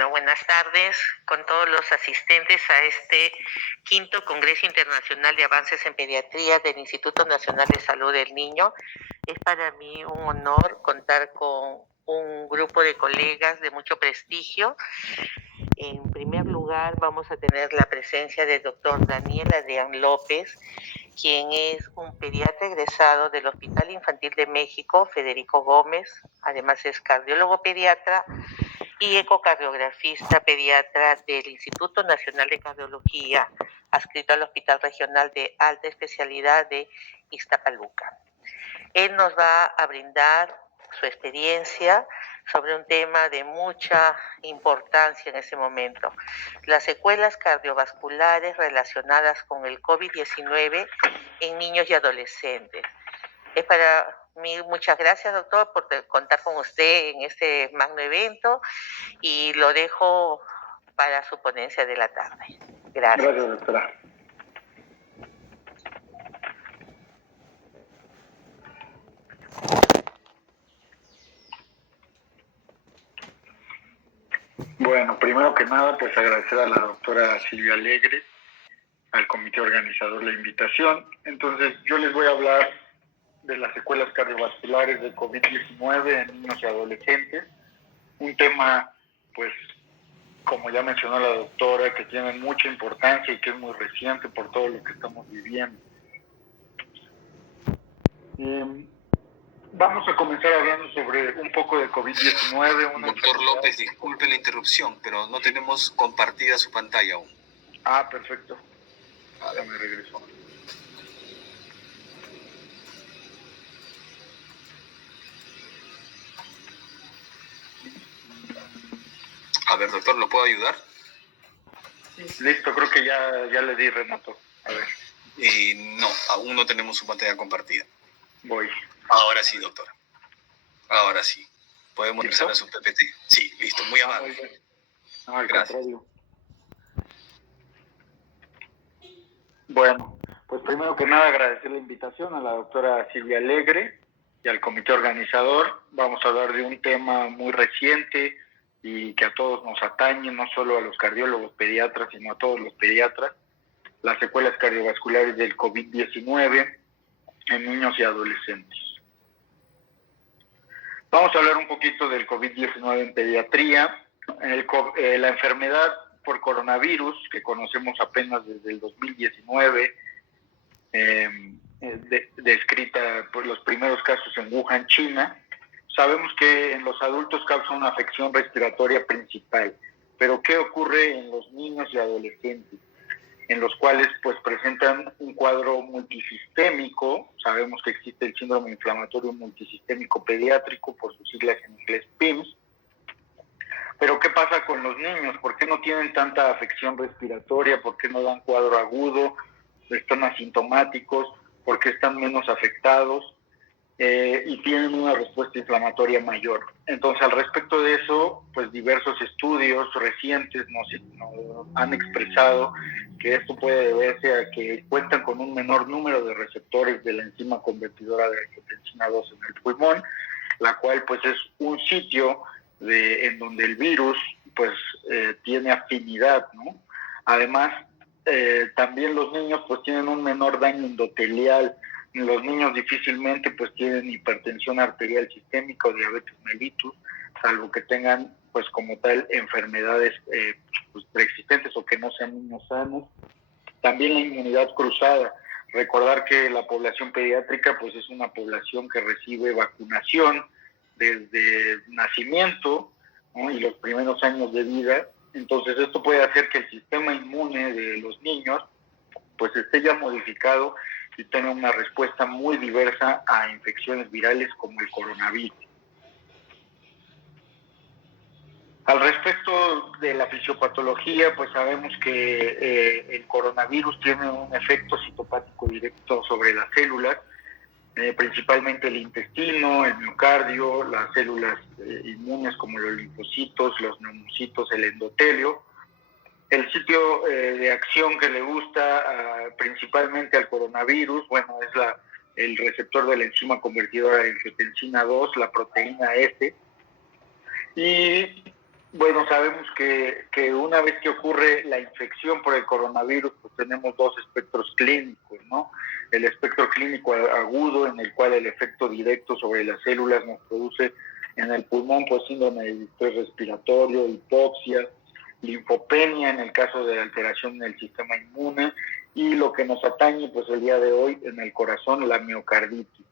Bueno, buenas tardes con todos los asistentes a este quinto Congreso Internacional de Avances en Pediatría del Instituto Nacional de Salud del Niño. Es para mí un honor contar con un grupo de colegas de mucho prestigio. En primer lugar, vamos a tener la presencia del doctor Daniel Adrián López, quien es un pediatra egresado del Hospital Infantil de México, Federico Gómez. Además es cardiólogo pediatra y ecocardiografista pediatra del Instituto Nacional de Cardiología, adscrito al Hospital Regional de Alta Especialidad de Iztapaluca. Él nos va a brindar su experiencia sobre un tema de mucha importancia en ese momento: las secuelas cardiovasculares relacionadas con el COVID-19 en niños y adolescentes. Es para mí, muchas gracias, doctor, por contar con usted en este magno evento, y lo dejo para su ponencia de la tarde. Gracias. Gracias, doctora. Bueno, primero que nada, pues agradecer a la doctora Silvia Alegre, al comité organizador, la invitación. Entonces, yo les voy a hablar de las secuelas cardiovasculares de COVID-19 en niños y adolescentes. Un tema, pues, como ya mencionó la doctora, que tiene mucha importancia y que es muy reciente por todo lo que estamos viviendo. Vamos a comenzar hablando sobre un poco de COVID-19. Doctor López, disculpe la interrupción, pero no tenemos compartida su pantalla aún. Ah, perfecto. Ya me regreso. A ver, doctor, ¿lo puedo ayudar? Listo, creo que ya le di remoto. A ver. No, aún no tenemos su pantalla compartida. Voy. Ahora sí, doctor. Ahora sí. ¿Podemos ¿Listo? empezar a su PPT? Sí, listo, muy amable. Muy bien. No, al Gracias. contrario. Bueno, pues primero que nada agradecer la invitación a la doctora Silvia Alegre y al comité organizador. Vamos a hablar de un tema muy reciente y que a todos nos atañe, no solo a los cardiólogos pediatras, sino a todos los pediatras: las secuelas cardiovasculares del COVID-19 en niños y adolescentes. Vamos a hablar un poquito del COVID-19 en pediatría. La enfermedad por coronavirus, que conocemos apenas desde el 2019, descrita por los primeros casos en Wuhan, China. Sabemos que en los adultos causa una afección respiratoria principal, pero ¿qué ocurre en los niños y adolescentes? En los cuales pues presentan un cuadro multisistémico. Sabemos que existe el síndrome inflamatorio multisistémico pediátrico, por sus siglas en inglés PIMS. Pero ¿qué pasa con los niños? ¿Por qué no tienen tanta afección respiratoria? ¿Por qué no dan cuadro agudo? ¿Están asintomáticos? ¿Por qué están menos afectados? Y tienen una respuesta inflamatoria mayor. Entonces, al respecto de eso, pues diversos estudios recientes nos han expresado que esto puede deberse a que cuentan con un menor número de receptores de la enzima convertidora de angiotensina 2 en el pulmón, la cual pues es un sitio en donde el virus pues tiene afinidad, ¿no? Además, también los niños pues tienen un menor daño endotelial. Los niños difícilmente pues tienen hipertensión arterial sistémica o diabetes mellitus, salvo que tengan pues como tal enfermedades pues, preexistentes o que no sean niños sanos. También la inmunidad cruzada. Recordar que la población pediátrica pues es una población que recibe vacunación desde nacimiento, ¿no? Y los primeros años de vida. Entonces esto puede hacer que el sistema inmune de los niños pues esté ya modificado y tenga una respuesta muy diversa a infecciones virales como el coronavirus. Al respecto de la fisiopatología, pues sabemos que el coronavirus tiene un efecto citopático directo sobre las células, principalmente el intestino, el miocardio, las células inmunes como los linfocitos, los neumocitos, el endotelio. El sitio de acción que le gusta principalmente al coronavirus, bueno, es el receptor de la enzima convertidora de angiotensina 2, la proteína S. Y Bueno, sabemos que una vez que ocurre la infección por el coronavirus, pues tenemos dos espectros clínicos, ¿no? El espectro clínico agudo, en el cual el efecto directo sobre las células nos produce en el pulmón, pues síndrome de distrés respiratorio, hipoxia, linfopenia en el caso de alteración en el sistema inmune, y lo que nos atañe pues el día de hoy en el corazón, la miocarditis.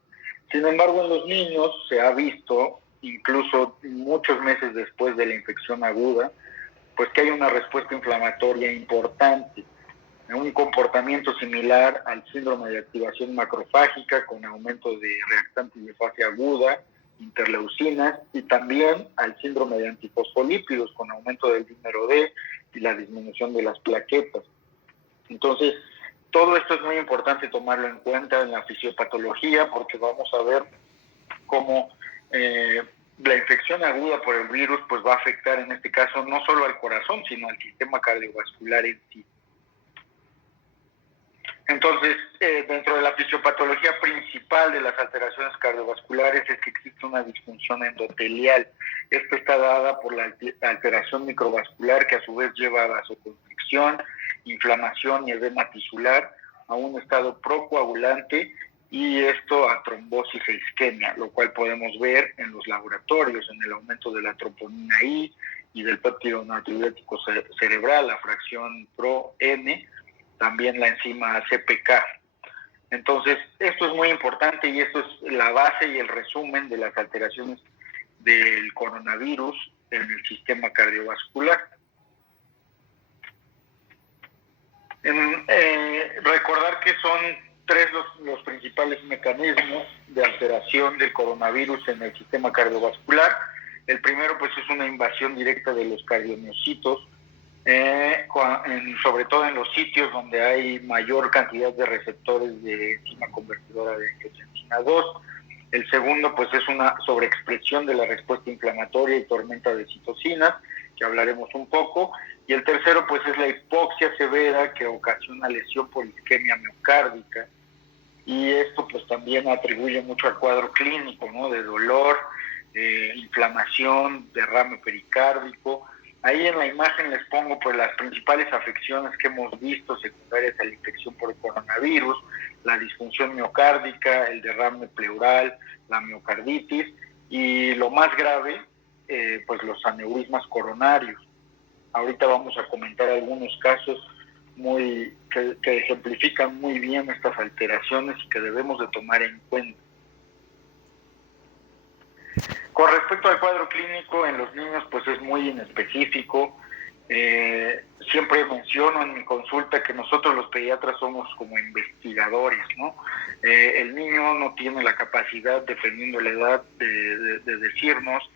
Sin embargo, en los niños se ha visto, incluso muchos meses después de la infección aguda, pues que hay una respuesta inflamatoria importante, un comportamiento similar al síndrome de activación macrofágica con aumento de reactantes de fase aguda, interleucinas, y también al síndrome de antifosfolípidos con aumento del dímero D y la disminución de las plaquetas. Entonces, todo esto es muy importante tomarlo en cuenta en la fisiopatología, porque vamos a ver cómo la infección aguda por el virus pues va a afectar en este caso no solo al corazón, sino al sistema cardiovascular en sí. Entonces, dentro de la fisiopatología principal de las alteraciones cardiovasculares es que existe una disfunción endotelial. Esto está dada por la alteración microvascular, que a su vez lleva a vasoconstricción, inflamación y edema tisular, a un estado procoagulante, y esto a trombosis e isquemia, lo cual podemos ver en los laboratorios, en el aumento de la troponina I y del péptido natriurético cerebral, la fracción PRO-N, también la enzima CPK. Entonces, esto es muy importante y esto es la base y el resumen de las alteraciones del coronavirus en el sistema cardiovascular. Recordar que son tres los principales mecanismos de alteración del coronavirus en el sistema cardiovascular. El primero pues es una invasión directa de los cardiomiocitos, sobre todo en los sitios donde hay mayor cantidad de receptores de enzima convertidora de angiotensina 2. El segundo pues es una sobreexpresión de la respuesta inflamatoria y tormenta de citocinas, que hablaremos un poco. Y el tercero pues es la hipoxia severa, que ocasiona lesión por isquemia miocárdica, y esto pues también atribuye mucho al cuadro clínico, ¿no? De dolor, inflamación, derrame pericárdico. Ahí en la imagen les pongo pues las principales afecciones que hemos visto secundarias a la infección por el coronavirus: la disfunción miocárdica, el derrame pleural, la miocarditis, y lo más grave, pues los aneurismas coronarios. Ahorita vamos a comentar algunos casos que ejemplifican muy bien estas alteraciones y que debemos de tomar en cuenta. Con respecto al cuadro clínico en los niños, pues es muy inespecífico. Siempre menciono en mi consulta que nosotros los pediatras somos como investigadores, ¿no? El niño no tiene la capacidad, dependiendo de la edad, de decirnos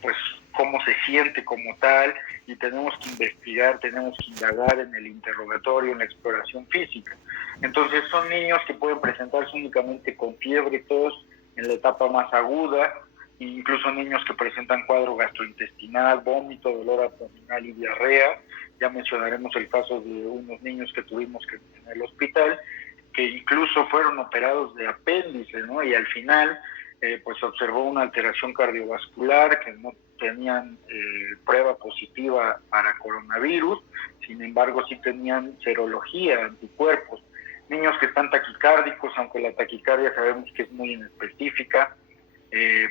pues cómo se siente como tal, y tenemos que investigar, tenemos que indagar en el interrogatorio, en la exploración física. Entonces son niños que pueden presentarse únicamente con fiebre, tos en la etapa más aguda, incluso niños que presentan cuadro gastrointestinal, vómito, dolor abdominal y diarrea. Ya mencionaremos el caso de unos niños que tuvimos en el hospital, que incluso fueron operados de apéndice, ¿no? Y al final pues se observó una alteración cardiovascular, que no tenían prueba positiva para coronavirus, sin embargo sí tenían serología, anticuerpos. Niños que están taquicárdicos, aunque la taquicardia sabemos que es muy inespecífica,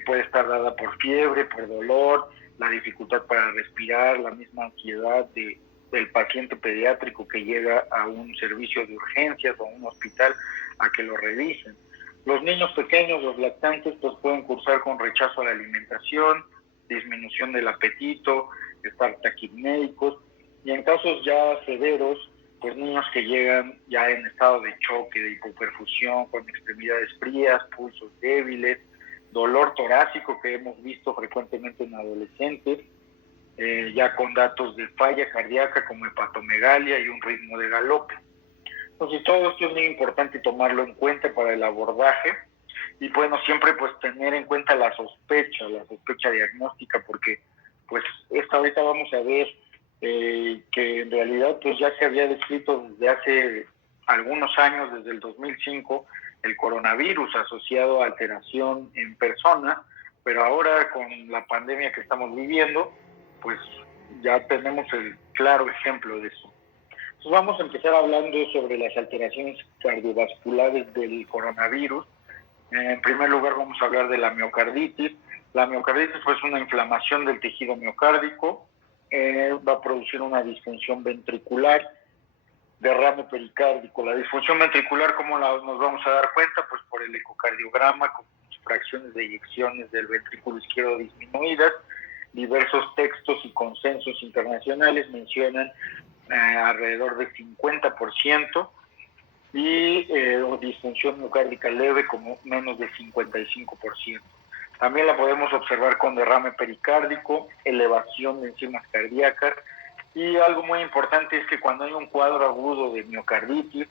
puede estar dada por fiebre, por dolor, la dificultad para respirar, la misma ansiedad del paciente pediátrico que llega a un servicio de urgencias o a un hospital a que lo revisen. Los niños pequeños, los lactantes, pues pueden cursar con rechazo a la alimentación, disminución del apetito, estar taquipnéicos, y en casos ya severos, pues niños que llegan ya en estado de choque, de hipoperfusión, con extremidades frías, pulsos débiles, dolor torácico que hemos visto frecuentemente en adolescentes, ya con datos de falla cardíaca como hepatomegalia y un ritmo de galope. Entonces todo esto es muy importante tomarlo en cuenta para el abordaje, y bueno, siempre pues tener en cuenta la sospecha diagnóstica, porque pues ahorita vamos a ver que en realidad pues ya se había descrito desde hace algunos años, desde el 2005, el coronavirus asociado a alteración en personas, pero ahora con la pandemia que estamos viviendo, pues ya tenemos el claro ejemplo de eso. Entonces vamos a empezar hablando sobre las alteraciones cardiovasculares del coronavirus. En primer lugar vamos a hablar de la miocarditis. La miocarditis es una inflamación del tejido miocárdico, va a producir una disfunción ventricular, derrame pericárdico. La disfunción ventricular, ¿cómo nos vamos a dar cuenta? Pues por el ecocardiograma, con fracciones de eyecciones del ventrículo izquierdo disminuidas. Diversos textos y consensos internacionales mencionan alrededor de 50%, y disfunción miocárdica leve como menos de 55%. También la podemos observar con derrame pericárdico, elevación de enzimas cardíacas, y algo muy importante es que cuando hay un cuadro agudo de miocarditis,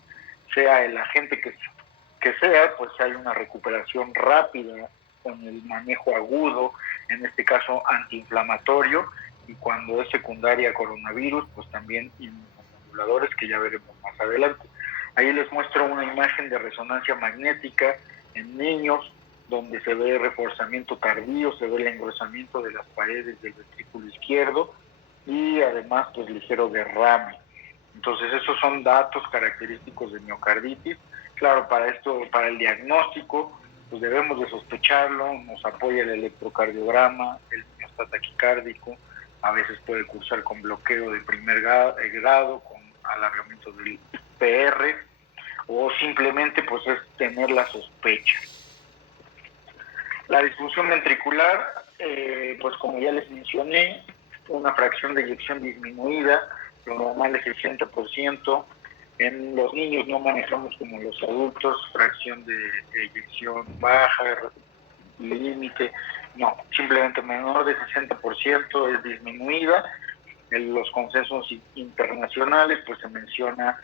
sea el agente que sea, pues hay una recuperación rápida con el manejo agudo, en este caso antiinflamatorio, y cuando es secundaria a coronavirus, pues también inmunomoduladores, que ya veremos más adelante. Ahí les muestro una imagen de resonancia magnética en niños, donde se ve reforzamiento tardío, se ve el engrosamiento de las paredes del ventrículo izquierdo y además pues ligero derrame. Entonces esos son datos característicos de miocarditis. Claro, para el diagnóstico, pues debemos de sospecharlo, nos apoya el electrocardiograma, el miostata taquicárdico, a veces puede cursar con bloqueo de primer grado, con alargamiento del PR, o simplemente pues es tener la sospecha. La disfunción ventricular, pues como ya les mencioné, una fracción de eyección disminuida, lo normal es el 60%. En los niños no manejamos como los adultos, fracción de eyección baja, límite, no, simplemente menor de 60% es disminuida. En los consensos internacionales pues se menciona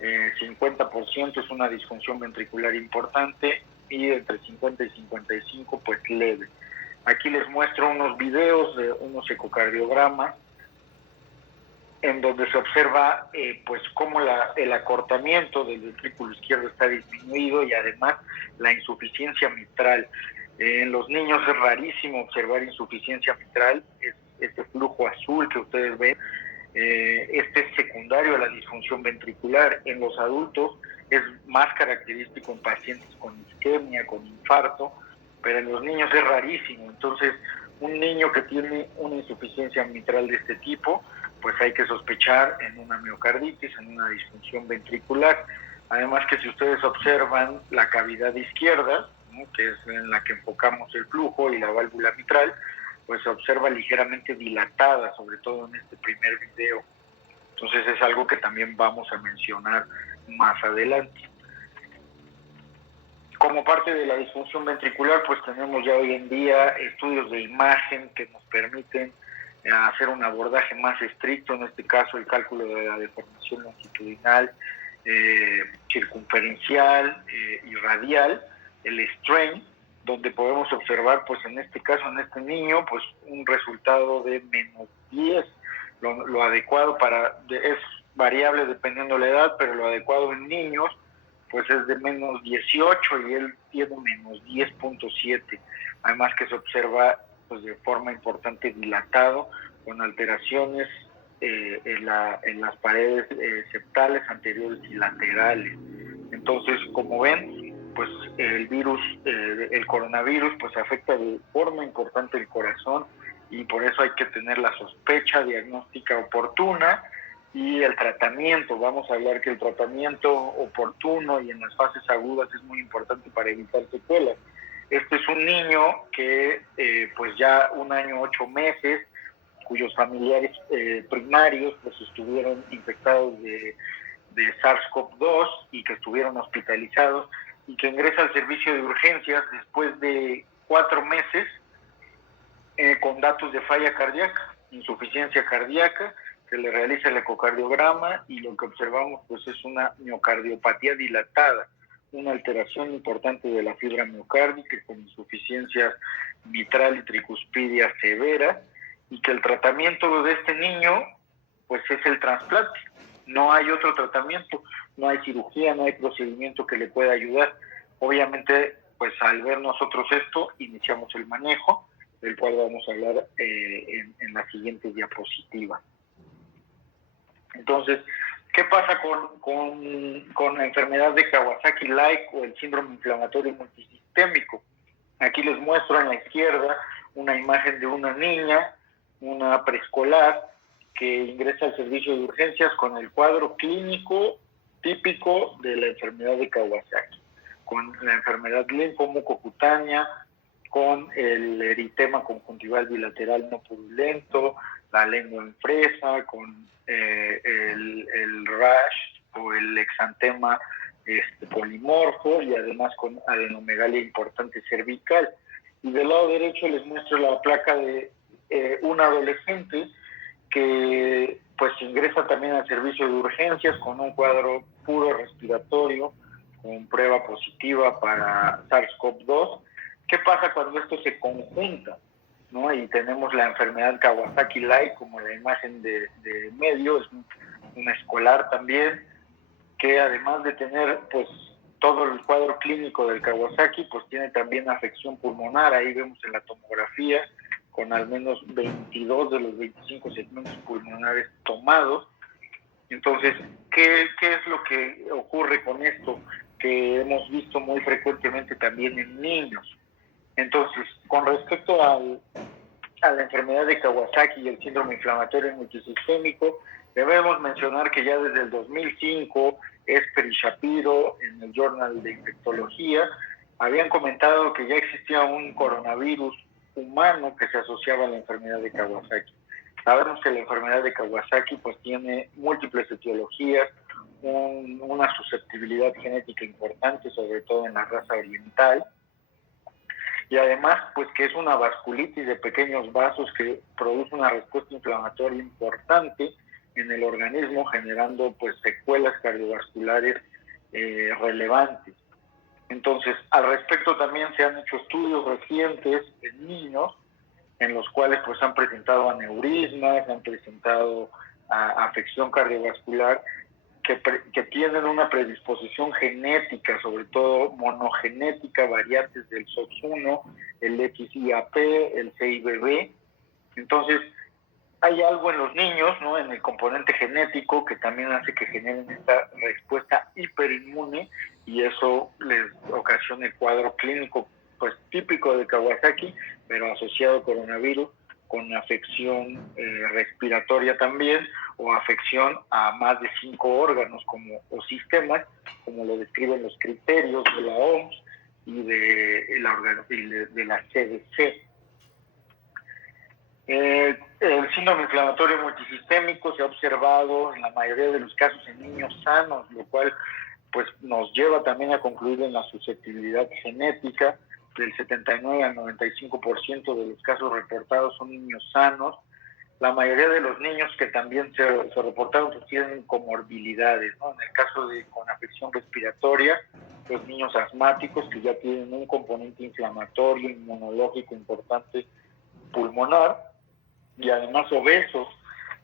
50% es una disfunción ventricular importante, y entre 50 y 55 pues leve. Aquí les muestro unos videos de unos ecocardiogramas en donde se observa pues cómo el acortamiento del ventrículo izquierdo está disminuido, y además la insuficiencia mitral. En los niños es rarísimo observar insuficiencia mitral, este flujo azul que ustedes ven. Este es secundario a la disfunción ventricular. En los adultos es más característico en pacientes con isquemia, con infarto, pero en los niños es rarísimo. Entonces, un niño que tiene una insuficiencia mitral de este tipo, pues hay que sospechar en una miocarditis, en una disfunción ventricular. Además que si ustedes observan la cavidad izquierda, ¿no?, que es en la que enfocamos el flujo, y la válvula mitral, pues se observa ligeramente dilatada, sobre todo en este primer video. Entonces es algo que también vamos a mencionar más adelante. Como parte de la disfunción ventricular, pues tenemos ya hoy en día estudios de imagen que nos permiten hacer un abordaje más estricto, en este caso el cálculo de la deformación longitudinal, circunferencial y radial, el strain, donde podemos observar, pues en este caso, en este niño, pues un resultado de menos 10. Lo adecuado es variable dependiendo la edad, pero lo adecuado en niños, pues es de menos 18, y él tiene menos 10.7. Además que se observa pues de forma importante dilatado, con alteraciones en las paredes septales anteriores y laterales. Entonces, como ven, pues el coronavirus pues afecta de forma importante el corazón, y por eso hay que tener la sospecha diagnóstica oportuna y el tratamiento. Vamos a hablar que el tratamiento oportuno y en las fases agudas es muy importante para evitar secuelas. Este es un niño que pues ya 1 año 8 meses, cuyos familiares primarios pues estuvieron infectados de SARS-CoV-2 y que estuvieron hospitalizados, y que ingresa al servicio de urgencias después de 4 meses con datos de falla cardíaca, insuficiencia cardíaca. Se le realiza el ecocardiograma y lo que observamos pues es una miocardiopatía dilatada, una alteración importante de la fibra miocárdica con insuficiencia mitral y tricuspidia severa, y que el tratamiento de este niño pues es el trasplante. No hay otro tratamiento, no hay cirugía, no hay procedimiento que le pueda ayudar. Obviamente, pues al ver nosotros esto, iniciamos el manejo, del cual vamos a hablar en la siguiente diapositiva. Entonces, ¿qué pasa con la enfermedad de Kawasaki-like o el síndrome inflamatorio multisistémico? Aquí les muestro en la izquierda una imagen de una niña, una preescolar, que ingresa al servicio de urgencias con el cuadro clínico típico de la enfermedad de Kawasaki, con la enfermedad linfomucocutánea, con el eritema conjuntival bilateral no purulento, la lengua en fresa, con el rash o el exantema polimorfo y además con adenomegalia importante cervical. Y del lado derecho les muestro la placa de un adolescente que pues ingresa también al servicio de urgencias con un cuadro puro respiratorio, con prueba positiva para SARS-CoV-2. ¿Qué pasa cuando esto se conjunta, ¿no? Y tenemos la enfermedad Kawasaki-like como la imagen de medio, es una escolar también, que además de tener pues todo el cuadro clínico del Kawasaki, pues tiene también afección pulmonar. Ahí vemos en la tomografía con al menos 22 de los 25 segmentos pulmonares tomados. Entonces, ¿qué es lo que ocurre con esto? Que hemos visto muy frecuentemente también en niños. Entonces, con respecto a la enfermedad de Kawasaki y el síndrome inflamatorio multisistémico, debemos mencionar que ya desde el 2005, Esper y Shapiro, en el Journal de Infectología, habían comentado que ya existía un coronavirus humano que se asociaba a la enfermedad de Kawasaki. Sabemos que la enfermedad de Kawasaki pues tiene múltiples etiologías, una susceptibilidad genética importante, sobre todo en la raza oriental, y además pues que es una vasculitis de pequeños vasos que produce una respuesta inflamatoria importante en el organismo, generando pues secuelas cardiovasculares relevantes. Entonces, al respecto también se han hecho estudios recientes en niños en los cuales pues han presentado aneurismas, han presentado afección cardiovascular que tienen una predisposición genética, sobre todo monogenética, variantes del SOX1, el XIAP, el CIBB. Entonces, hay algo en los niños, ¿no? En el componente genético que también hace que generen esta respuesta hiperinmune y eso les ocasiona el cuadro clínico pues típico de Kawasaki, pero asociado a coronavirus, con afección respiratoria también, o afección a más de 5 órganos o sistemas, como lo describen los criterios de la OMS y de la CDC. El síndrome inflamatorio multisistémico se ha observado en la mayoría de los casos en niños sanos, lo cual pues nos lleva también a concluir en la susceptibilidad genética. Del 79 al 95% de los casos reportados son niños sanos. La mayoría de los niños que también se reportaron pues tienen comorbilidades, ¿no? En el caso con afección respiratoria, los niños asmáticos que ya tienen un componente inflamatorio, inmunológico importante pulmonar, y además obesos.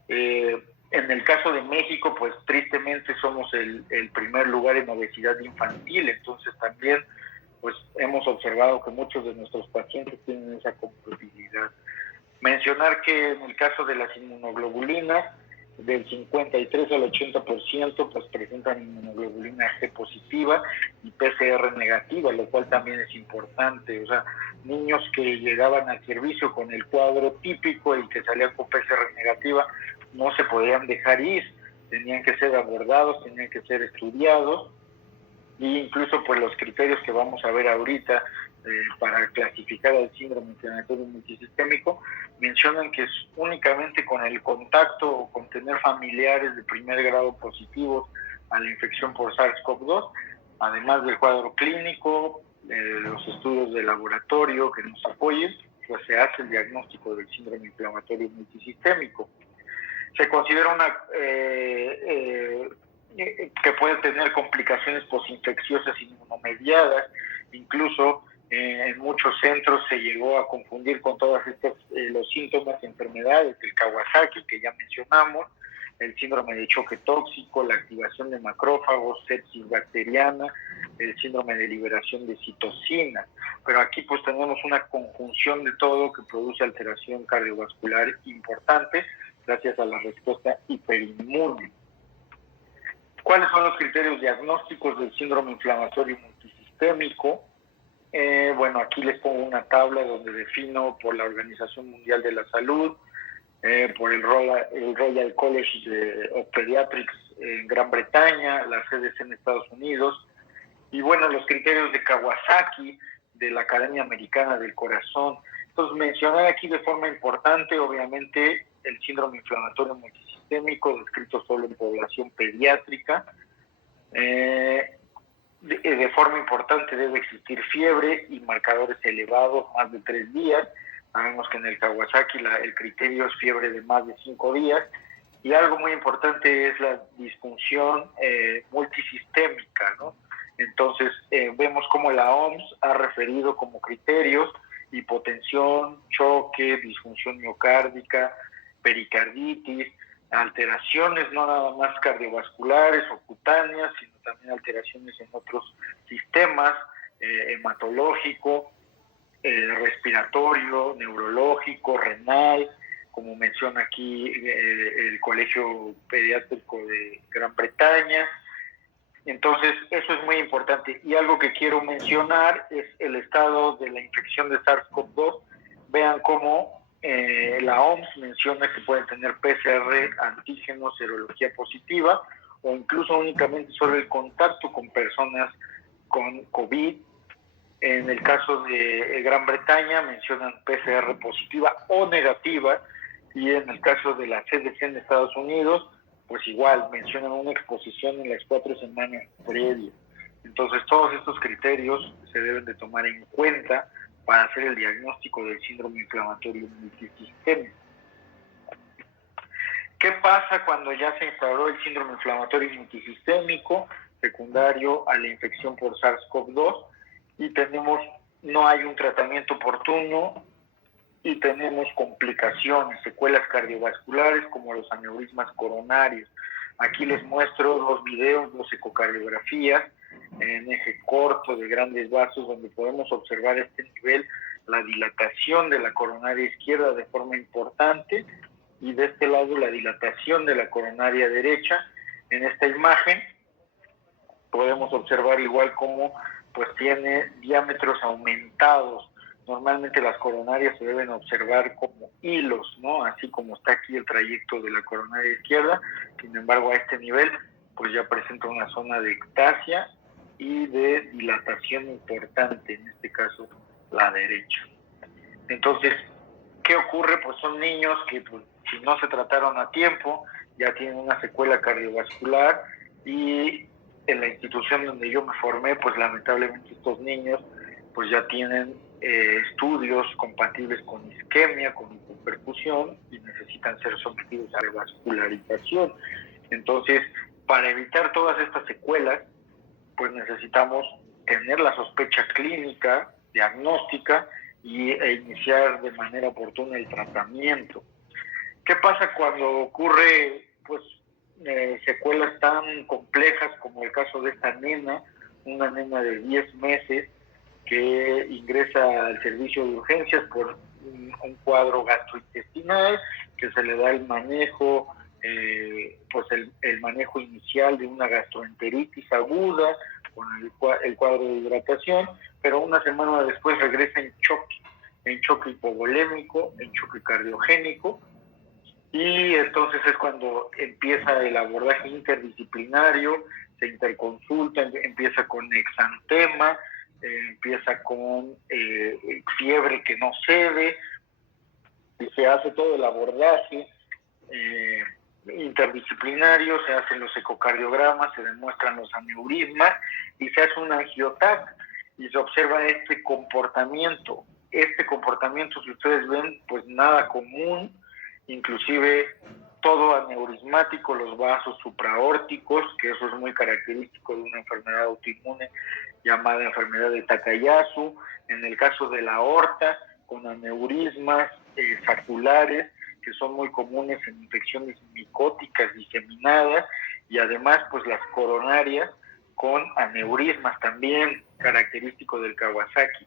En el caso de México, pues tristemente somos el primer lugar en obesidad infantil, entonces también pues hemos observado que muchos de nuestros pacientes tienen esa comorbilidad. Mencionar que en el caso de las inmunoglobulinas, del 53 al 80% pues presentan inmunoglobulina G positiva y PCR negativa, lo cual también es importante. O sea, niños que llegaban al servicio con el cuadro típico y que salían con PCR negativa no se podían dejar ir, tenían que ser abordados, tenían que ser estudiados, e incluso pues los criterios que vamos a ver ahorita para clasificar al síndrome inflamatorio multisistémico mencionan que es únicamente con el contacto o con tener familiares de primer grado positivos a la infección por SARS-CoV-2, además del cuadro clínico, los estudios de laboratorio que nos apoyen, pues se hace el diagnóstico del síndrome inflamatorio multisistémico. Se considera que puede tener complicaciones posinfecciosas inmunomediadas, incluso en muchos centros se llegó a confundir con todas estas los síntomas y enfermedades del Kawasaki que ya mencionamos, el síndrome de choque tóxico, la activación de macrófagos, sepsis bacteriana, el síndrome de liberación de citocina. Pero aquí pues tenemos una conjunción de todo que produce alteración cardiovascular importante gracias a la respuesta hiperinmune. ¿Cuáles son los criterios diagnósticos del síndrome inflamatorio multisistémico? Bueno, aquí les pongo una tabla donde defino por la Organización Mundial de la Salud, por el Royal College of Pediatrics en Gran Bretaña, la CDC en Estados Unidos, y bueno, los criterios de Kawasaki, de la Academia Americana del Corazón. Entonces, mencionar aquí de forma importante, obviamente, el síndrome inflamatorio multisistémico, descrito solo en población pediátrica. De forma importante debe existir fiebre y marcadores elevados más de 3 días. Sabemos que en el Kawasaki el criterio es fiebre de más de 5 días. Y algo muy importante es la disfunción multisistémica, ¿no? Entonces, vemos cómo la OMS ha referido como criterios hipotensión, choque, disfunción miocárdica, pericarditis, alteraciones no nada más cardiovasculares o cutáneas, sino también alteraciones en otros sistemas, hematológico, respiratorio, neurológico, renal, como menciona aquí el Colegio Pediátrico de Gran Bretaña. Entonces, eso es muy importante. Y algo que quiero mencionar es el estado de la infección de SARS-CoV-2. Vean cómo la OMS menciona que pueden tener PCR, antígeno, serología positiva, o incluso únicamente solo el contacto con personas con COVID. En el caso de Gran Bretaña mencionan PCR positiva o negativa, y en el caso de la CDC en Estados Unidos, pues igual mencionan una exposición en las 4 semanas previas. Entonces, todos estos criterios se deben de tomar en cuenta para hacer el diagnóstico del síndrome inflamatorio multisistémico. ¿Qué pasa cuando ya se instauró el síndrome inflamatorio multisistémico secundario a la infección por SARS-CoV-2 y no hay un tratamiento oportuno y tenemos complicaciones, secuelas cardiovasculares como los aneurismas coronarios? Aquí les muestro 2 videos, 2 ecocardiografías en eje corto de grandes vasos, donde podemos observar este nivel, la dilatación de la coronaria izquierda de forma importante, y de este lado la dilatación de la coronaria derecha. En esta imagen podemos observar igual cómo pues tiene diámetros aumentados. Normalmente las coronarias se deben observar como hilos, ¿no? Así como está aquí el trayecto de la coronaria izquierda. Sin embargo, a este nivel pues ya presenta una zona de ectasia y de dilatación importante, en este caso la derecha. Entonces, ¿qué ocurre? Pues son niños que pues, si no se trataron a tiempo, ya tienen una secuela cardiovascular, y en la institución donde yo me formé, pues lamentablemente estos niños pues ya tienen estudios compatibles con isquemia, con hipoperfusión, y necesitan ser sometidos a revascularización. Entonces, para evitar todas estas secuelas, pues necesitamos tener la sospecha clínica, diagnóstica, e iniciar de manera oportuna el tratamiento. ¿Qué pasa cuando ocurre pues secuelas tan complejas como el caso de esta nena, una nena de 10 meses que ingresa al servicio de urgencias por un cuadro gastrointestinal, que se le da el manejo, pues el manejo inicial de una gastroenteritis aguda con el cuadro de hidratación, pero una semana después regresa en choque hipovolémico, en choque cardiogénico, y entonces es cuando empieza el abordaje interdisciplinario, se interconsulta, empieza con exantema, empieza con fiebre que no cede, y se hace todo el abordaje interdisciplinario, se hacen los ecocardiogramas, se demuestran los aneurismas y se hace un angiotac y se observa este comportamiento. Este comportamiento, si ustedes ven, pues nada común, inclusive todo aneurismático, los vasos supraórticos, que eso es muy característico de una enfermedad autoinmune llamada enfermedad de Takayasu. En el caso de la aorta, con aneurismas saculares que son muy comunes en infecciones micóticas diseminadas y además pues las coronarias con aneurismas también característico del Kawasaki.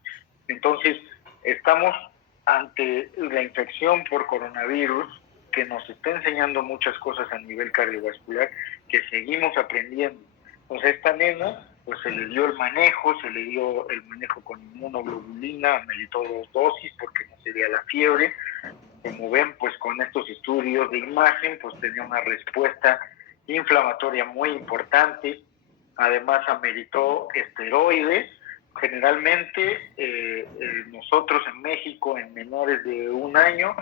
Entonces, estamos ante la infección por coronavirus que nos está enseñando muchas cosas a nivel cardiovascular que seguimos aprendiendo. Entonces, esta nena, pues se le dio el manejo con inmunoglobulina, ameritó 2 dosis porque no sería la fiebre. Como ven, pues con estos estudios de imagen, pues tenía una respuesta inflamatoria muy importante. Además, ameritó esteroides. Generalmente, nosotros en México, en menores de 1 año,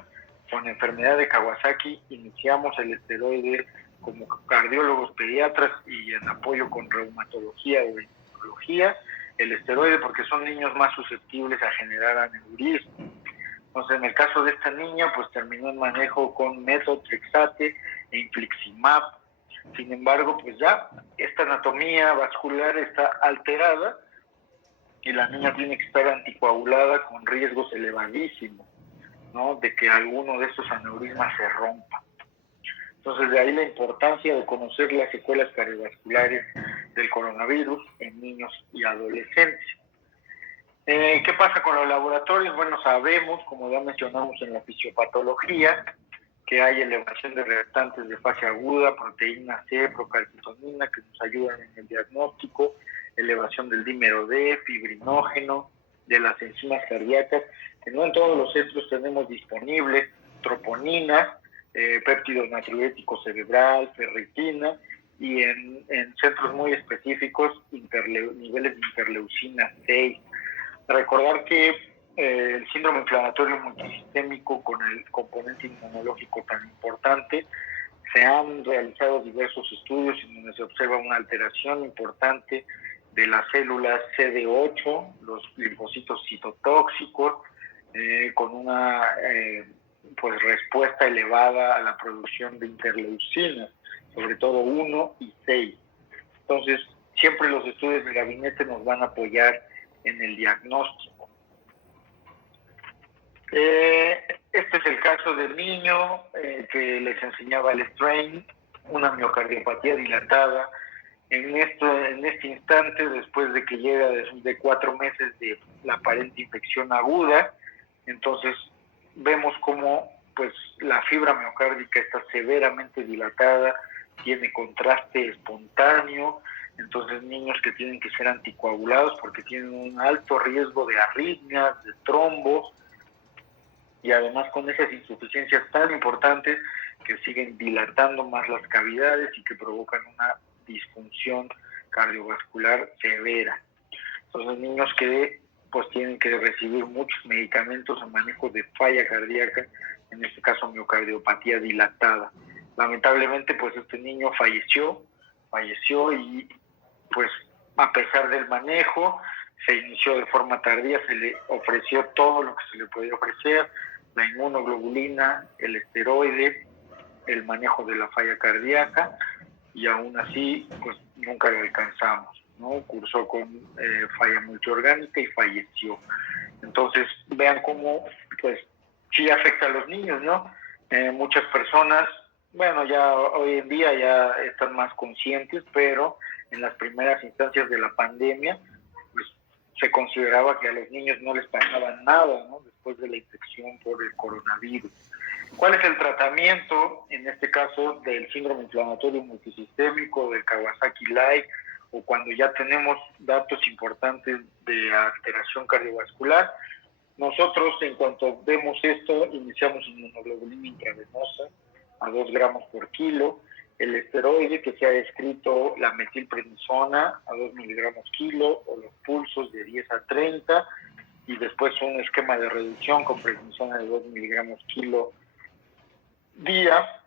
con enfermedad de Kawasaki, iniciamos el esteroide como cardiólogos pediatras y en apoyo con reumatología o inmunología, el esteroide porque son niños más susceptibles a generar aneurisma. Entonces, en el caso de esta niña, pues terminó el manejo con metotrexate e infliximab. Sin embargo, pues ya esta anatomía vascular está alterada y la niña tiene que estar anticoagulada con riesgos elevadísimos, ¿no?, de que alguno de estos aneurismas se rompa. Entonces, de ahí la importancia de conocer las secuelas cardiovasculares del coronavirus en niños y adolescentes. ¿Qué pasa con los laboratorios? Bueno, sabemos, como ya mencionamos en la fisiopatología, que hay elevación de reactantes de fase aguda, proteína C, procalcitonina, que nos ayudan en el diagnóstico, elevación del dímero D, fibrinógeno, de las enzimas cardíacas, que no en todos los centros tenemos disponibles, troponina, péptido natriurético cerebral, ferritina, y en centros muy específicos, niveles de interleucina 6. Recordar que el síndrome inflamatorio multisistémico con el componente inmunológico tan importante, se han realizado diversos estudios en donde se observa una alteración importante de las células CD8, los linfocitos citotóxicos, con una pues respuesta elevada a la producción de interleucinas, sobre todo 1 y 6. Entonces, siempre los estudios de gabinete nos van a apoyar en el diagnóstico. Este es el caso del niño que les enseñaba el strain, una miocardiopatía dilatada. En este instante, después de que llega de 4 meses de la aparente infección aguda, entonces vemos cómo pues, la fibra miocárdica está severamente dilatada, tiene contraste espontáneo. Entonces, niños que tienen que ser anticoagulados porque tienen un alto riesgo de arritmias, de trombos, y además con esas insuficiencias tan importantes que siguen dilatando más las cavidades y que provocan una disfunción cardiovascular severa. Entonces, niños que pues tienen que recibir muchos medicamentos en manejo de falla cardíaca, en este caso miocardiopatía dilatada. Lamentablemente, pues este niño falleció y pues a pesar del manejo, se inició de forma tardía, se le ofreció todo lo que se le podía ofrecer, la inmunoglobulina, el esteroide, el manejo de la falla cardíaca, y aún así, pues nunca lo alcanzamos, ¿no? Cursó con falla multiorgánica y falleció. Entonces, vean cómo, pues, sí afecta a los niños, ¿no? Muchas personas, bueno, ya hoy en día ya están más conscientes, pero en las primeras instancias de la pandemia, pues se consideraba que a los niños no les pasaba nada, ¿no?, después de la infección por el coronavirus. ¿Cuál es el tratamiento, en este caso, del síndrome inflamatorio multisistémico, del Kawasaki-like, o cuando ya tenemos datos importantes de alteración cardiovascular? Nosotros, en cuanto vemos esto, iniciamos inmunoglobulina intravenosa a 2 gramos por kilo, el esteroide que se ha descrito, la metilprednisona a 2 miligramos kilo, o los pulsos de 10 a 30, y después un esquema de reducción con prednisona de 2 miligramos kilo día,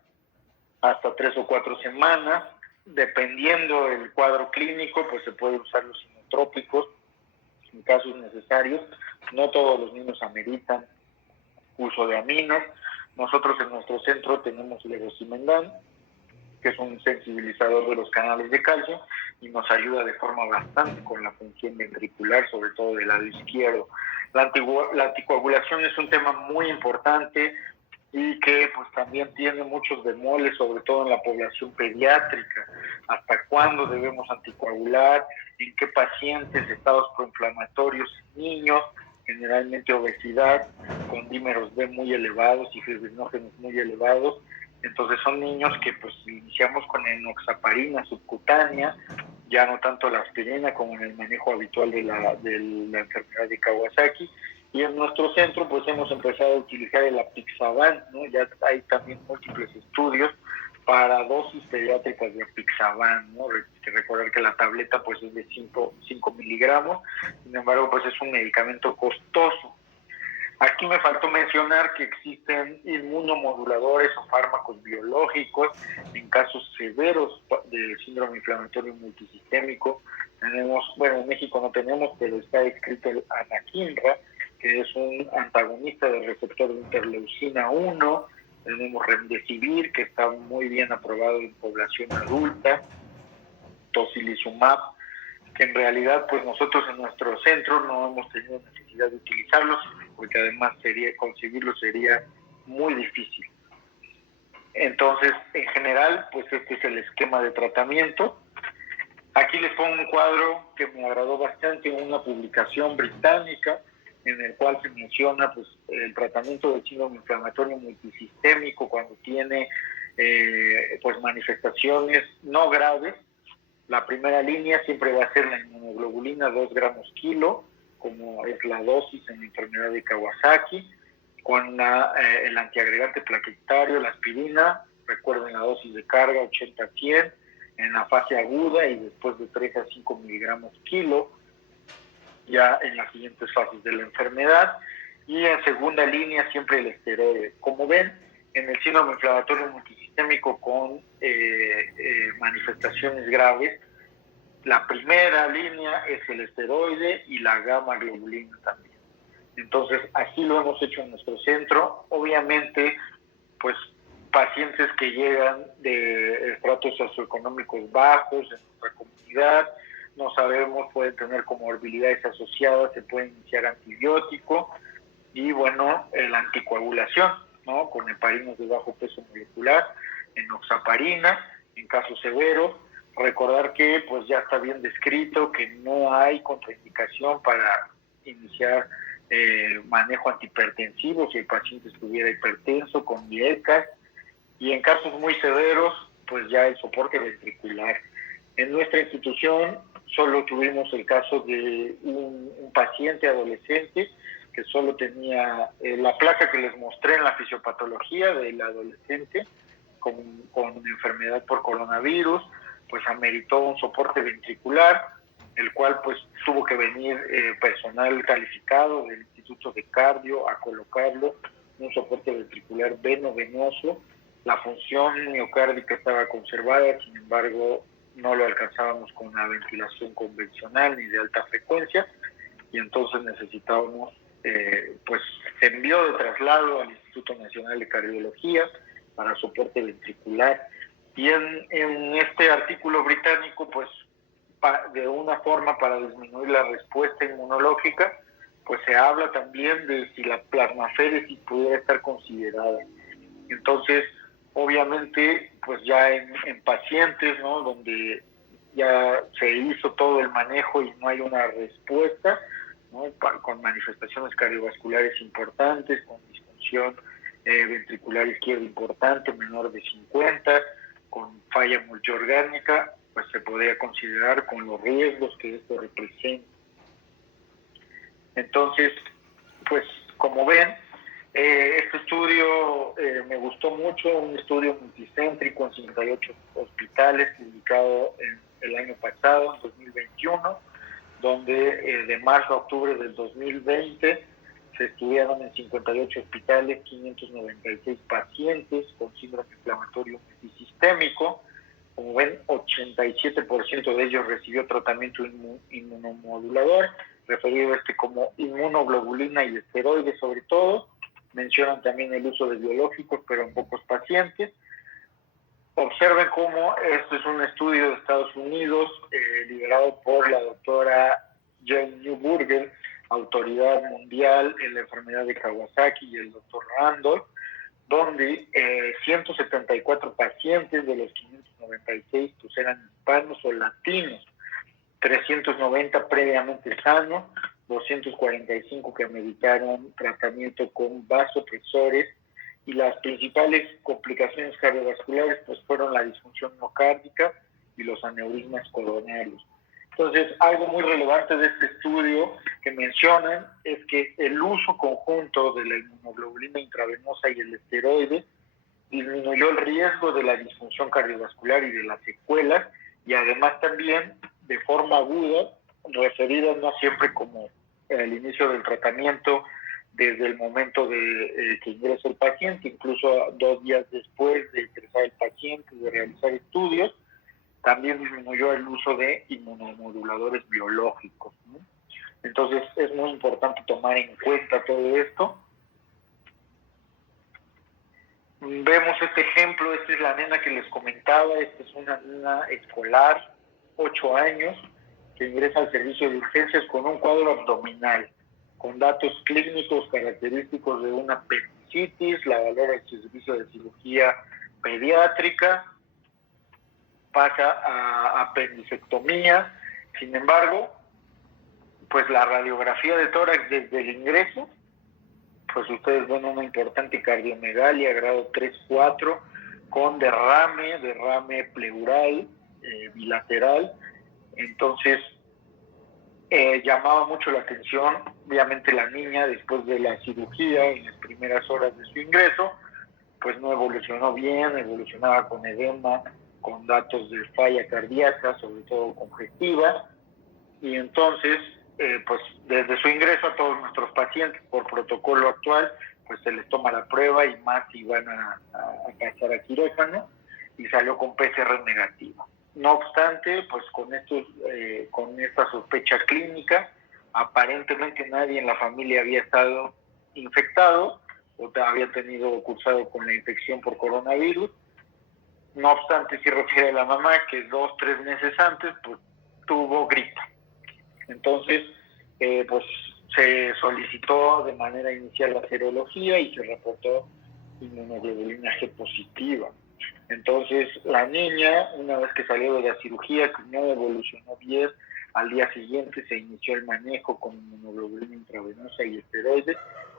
hasta 3 o 4 semanas. Dependiendo del cuadro clínico, pues se puede usar los inotrópicos en casos necesarios. No todos los niños ameritan uso de aminos. Nosotros en nuestro centro tenemos levosimendan, que es un sensibilizador de los canales de calcio y nos ayuda de forma bastante con la función ventricular, sobre todo del lado izquierdo. La anticoagulación es un tema muy importante. y que pues también tiene muchos bemoles, sobre todo en la población pediátrica. ¿Hasta cuándo debemos anticoagular? ¿En qué pacientes? Estados proinflamatorios en niños, generalmente obesidad, con dímeros B muy elevados y fibrinógenos muy elevados. Entonces son niños que pues iniciamos con enoxaparina subcutánea, ya no tanto la aspirina como en el manejo habitual de la enfermedad de Kawasaki. Y en nuestro centro pues hemos empezado a utilizar el apixaban, ¿no? Ya hay también múltiples estudios para dosis pediátricas de apixaban, ¿no? Recordar que la tableta pues es de 5 miligramos, sin embargo pues es un medicamento costoso. Aquí me faltó mencionar que existen inmunomoduladores o fármacos biológicos en casos severos de síndrome inflamatorio multisistémico. Tenemos, bueno, en México no tenemos, pero está escrito el anakinra, que es un antagonista del receptor de interleucina 1. Tenemos remdesivir, que está muy bien aprobado en población adulta. Tocilizumab, que en realidad pues nosotros en nuestro centro no hemos tenido necesidad de utilizarlos, porque además conseguirlo sería muy difícil. Entonces, en general, pues este es el esquema de tratamiento. Aquí les pongo un cuadro que me agradó bastante, una publicación británica en el cual se menciona pues el tratamiento del síndrome inflamatorio multisistémico cuando tiene pues manifestaciones no graves. La primera línea siempre va a ser la inmunoglobulina 2 gramos kilo, como es la dosis en la enfermedad de Kawasaki, con el antiagregante plaquetario, la aspirina, recuerden la dosis de carga 80-100, en la fase aguda y después de 3 a 5 miligramos kilo, ya en las siguientes fases de la enfermedad. Y en segunda línea siempre el esteroide. Como ven, en el síndrome inflamatorio multisistémico con manifestaciones graves, la primera línea es el esteroide y la gamma globulina también. Entonces, así lo hemos hecho en nuestro centro. Obviamente, pues pacientes que llegan de estratos socioeconómicos bajos en nuestra comunidad, no sabemos, pueden tener comorbilidades asociadas, se puede iniciar antibiótico y bueno, la anticoagulación, ¿no? Con heparinas de bajo peso molecular, enoxaparina, en casos severos. Recordar que pues ya está bien descrito que no hay contraindicación para iniciar manejo antihipertensivo si el paciente estuviera hipertenso con IECAS, y en casos muy severos pues ya el soporte ventricular. En nuestra institución solo tuvimos el caso de un paciente adolescente que solo tenía la placa que les mostré en la fisiopatología del adolescente con enfermedad por coronavirus, pues ameritó un soporte ventricular, el cual pues tuvo que venir personal calificado del Instituto de Cardio a colocarlo, un soporte ventricular venoso. La función miocárdica estaba conservada, sin embargo no lo alcanzábamos con una ventilación convencional ni de alta frecuencia, y entonces necesitábamos pues envío de traslado al Instituto Nacional de Cardiología para soporte ventricular. Y en este artículo británico, pues de una forma para disminuir la respuesta inmunológica, pues se habla también de si la plasmaféresis pudiera estar considerada. Entonces, obviamente, pues ya en pacientes, ¿no? Donde ya se hizo todo el manejo y no hay una respuesta, ¿no? Con manifestaciones cardiovasculares importantes, con disfunción ventricular izquierda importante, menor de 50, con falla multiorgánica, pues se podría considerar con los riesgos que esto representa. Entonces, pues como ven, este estudio me gustó mucho, un estudio multicéntrico en 58 hospitales publicado el año pasado, en 2021, donde de marzo a octubre del 2020 se estudiaron en 58 hospitales 596 pacientes con síndrome inflamatorio multisistémico. Como ven, 87% de ellos recibió tratamiento inmunomodulador, referido como inmunoglobulina y esteroides sobre todo. Mencionan también el uso de biológicos, pero en pocos pacientes. Observen cómo esto es un estudio de Estados Unidos liderado por la doctora Jane Newburger, autoridad mundial en la enfermedad de Kawasaki, y el doctor Randolph, donde 174 pacientes de los 596 pues eran hispanos o latinos, 390 previamente sanos, 245 que meditaron tratamiento con vasopresores, y las principales complicaciones cardiovasculares pues fueron la disfunción miocárdica y los aneurismas coronarios. Entonces, algo muy relevante de este estudio que mencionan es que el uso conjunto de la inmunoglobulina intravenosa y el esteroide disminuyó el riesgo de la disfunción cardiovascular y de las secuelas, y además también de forma aguda, referidas no siempre como el inicio del tratamiento desde el momento de que ingresa el paciente, incluso 2 días después de ingresar el paciente, de realizar estudios, también disminuyó el uso de inmunomoduladores biológicos, ¿no? Entonces es muy importante tomar en cuenta todo esto. Vemos este ejemplo, esta es la nena que les comentaba, esta es una nena escolar, 8 años, que ingresa al servicio de urgencias con un cuadro abdominal, con datos clínicos característicos de una apendicitis, la valora el servicio de cirugía pediátrica, pasa a apendicectomía. Sin embargo, pues la radiografía de tórax desde el ingreso, pues ustedes ven una importante cardiomegalia grado 3-4 con derrame pleural bilateral. Entonces llamaba mucho la atención, obviamente la niña después de la cirugía en las primeras horas de su ingreso, pues no evolucionó bien, evolucionaba con edema, con datos de falla cardíaca, sobre todo congestiva, y entonces pues desde su ingreso a todos nuestros pacientes por protocolo actual pues se les toma la prueba y más si van a pasar a quirófano, y salió con PCR negativo. No obstante, pues con esta sospecha clínica, aparentemente nadie en la familia había estado infectado o había cursado con la infección por coronavirus. No obstante, sí refiere a la mamá que 2-3 meses antes pues tuvo gripe. Entonces, pues se solicitó de manera inicial la serología y se reportó inmunoglobulina G positiva. Entonces, la niña, una vez que salió de la cirugía, que no evolucionó bien, al día siguiente se inició el manejo con inmunoglobulina intravenosa y esteroides.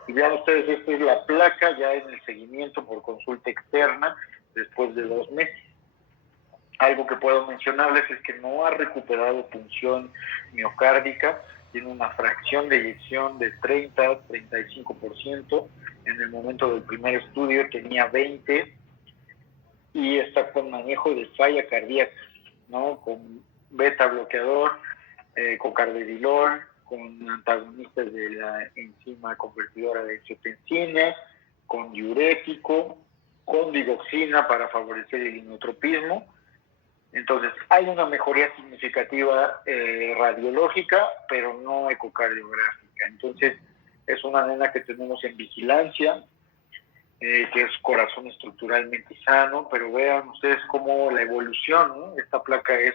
Y vean ustedes, esta es la placa ya en el seguimiento por consulta externa después de 2 meses. Algo que puedo mencionarles es que no ha recuperado función miocárdica, tiene una fracción de eyección de 30-35%, en el momento del primer estudio tenía 20%, y está con manejo de falla cardíaca, ¿no? Con beta bloqueador, con carvedilol, con antagonistas de la enzima convertidora de angiotensina, con diurético, con digoxina para favorecer el inotropismo. Entonces, hay una mejoría significativa radiológica, pero no ecocardiográfica. Entonces, es una nena que tenemos en vigilancia, que es corazón estructuralmente sano, pero vean ustedes cómo la evolución, ¿no? Esta placa es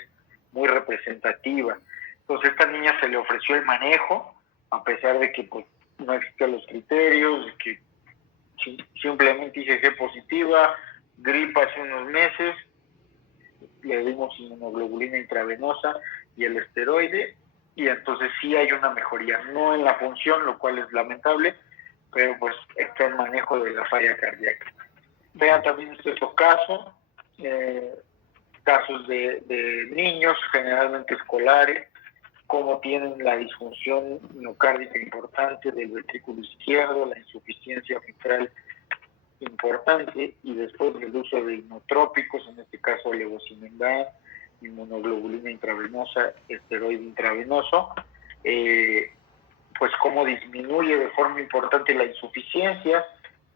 muy representativa. Entonces, a esta niña se le ofreció el manejo, a pesar de que pues, no existían los criterios, de que simplemente IgG positiva, gripa hace unos meses, le dimos inmunoglobulina intravenosa y el esteroide, y entonces sí hay una mejoría, no en la función, lo cual es lamentable, pero pues está el manejo de la falla cardíaca. Vean también estos casos, casos de niños, generalmente escolares, cómo tienen la disfunción miocárdica importante del ventrículo izquierdo, la insuficiencia mitral importante, y después del uso de inotrópicos, en este caso levosimendan, inmunoglobulina intravenosa, esteroide intravenoso, pues cómo disminuye de forma importante la insuficiencia,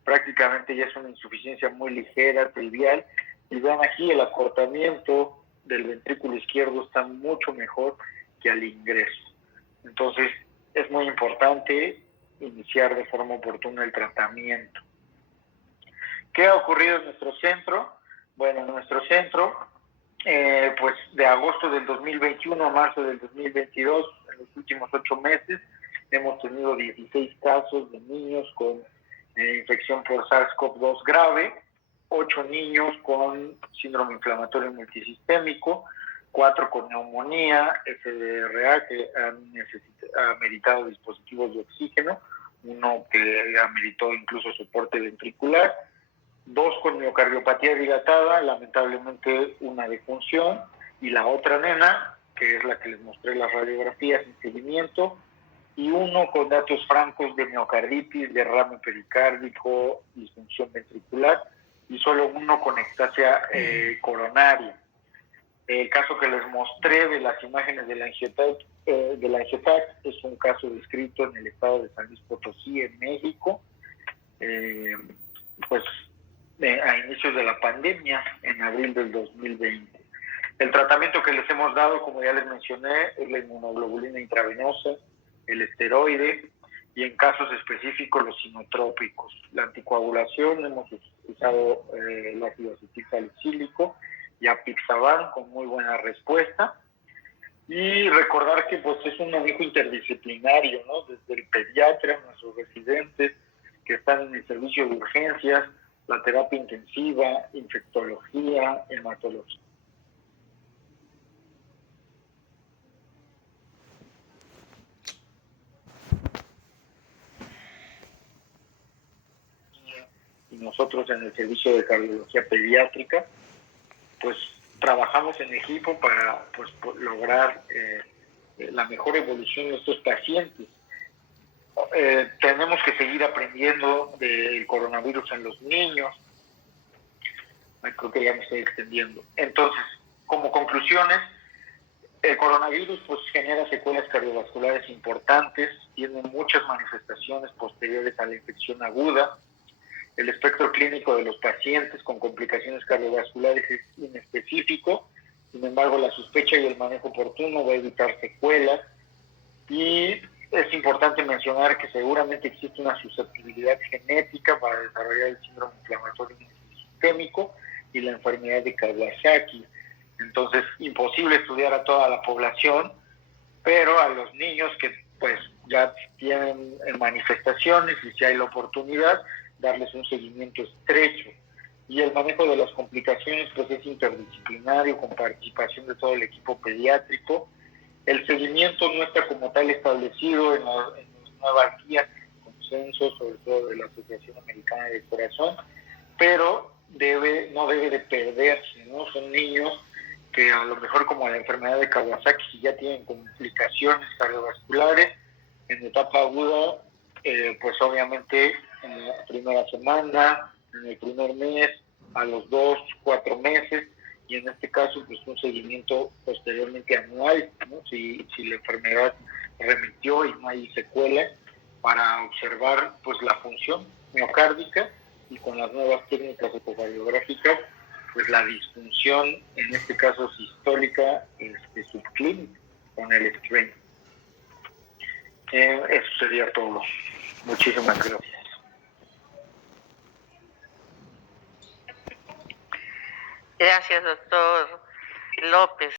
prácticamente ya es una insuficiencia muy ligera, trivial, y vean aquí el acortamiento del ventrículo izquierdo está mucho mejor que al ingreso. Entonces es muy importante iniciar de forma oportuna el tratamiento. ¿Qué ha ocurrido en nuestro centro? Bueno, en nuestro centro, pues de agosto del 2021 a marzo del 2022, en los últimos 8 meses, hemos tenido 16 casos de niños con infección por SARS-CoV-2 grave, 8 niños con síndrome inflamatorio multisistémico, 4 con neumonía, SDRA, que ha meritado dispositivos de oxígeno, uno que ameritó incluso soporte ventricular, 2 con miocardiopatía dilatada, lamentablemente una defunción, y la otra nena, que es la que les mostré las radiografías en seguimiento, y 1 con datos francos de miocarditis, derrame pericárdico, disfunción ventricular, y solo 1 con ectasia coronaria. El caso que les mostré de las imágenes de la angioTAC es un caso descrito en el estado de San Luis Potosí, en México, a inicios de la pandemia, en abril del 2020. El tratamiento que les hemos dado, como ya les mencioné, es la inmunoglobulina intravenosa, el esteroide y en casos específicos los sinotrópicos. La anticoagulación, hemos usado el ácido acetil salicílico y apixaban con muy buena respuesta. Y recordar que pues es un manejo interdisciplinario, ¿no? Desde el pediatra, nuestros residentes que están en el servicio de urgencias, la terapia intensiva, infectología, hematología. Y nosotros en el servicio de cardiología pediátrica, pues trabajamos en equipo para pues, lograr la mejor evolución de estos pacientes. Tenemos que seguir aprendiendo del coronavirus en los niños. Creo que ya me estoy extendiendo. Entonces, como conclusiones, el coronavirus pues genera secuelas cardiovasculares importantes, tiene muchas manifestaciones posteriores a la infección aguda. El espectro clínico de los pacientes con complicaciones cardiovasculares es inespecífico, sin embargo la sospecha y el manejo oportuno va a evitar secuelas, y es importante mencionar que seguramente existe una susceptibilidad genética para desarrollar el síndrome inflamatorio sistémico y la enfermedad de Kawasaki. Entonces, imposible estudiar a toda la población, pero a los niños que pues ya tienen manifestaciones y si hay la oportunidad, darles un seguimiento estrecho. Y el manejo de las complicaciones pues es interdisciplinario, con participación de todo el equipo pediátrico. El seguimiento no está como tal establecido en las nuevas guías, consenso, sobre todo de la Asociación Americana del Corazón, pero no debe de perderse, ¿no? Son niños que a lo mejor, como la enfermedad de Kawasaki, si ya tienen complicaciones cardiovasculares en etapa aguda, pues obviamente en la primera semana, en el primer mes, a los 2-4 meses, y en este caso pues un seguimiento posteriormente anual, ¿no? Si la enfermedad remitió y no hay secuela, para observar pues la función miocárdica, y con las nuevas técnicas ecocardiográficas pues la disfunción, en este caso sistólica, subclínica con el strain. Eso sería todo. Muchísimas gracias. Gracias, doctor López.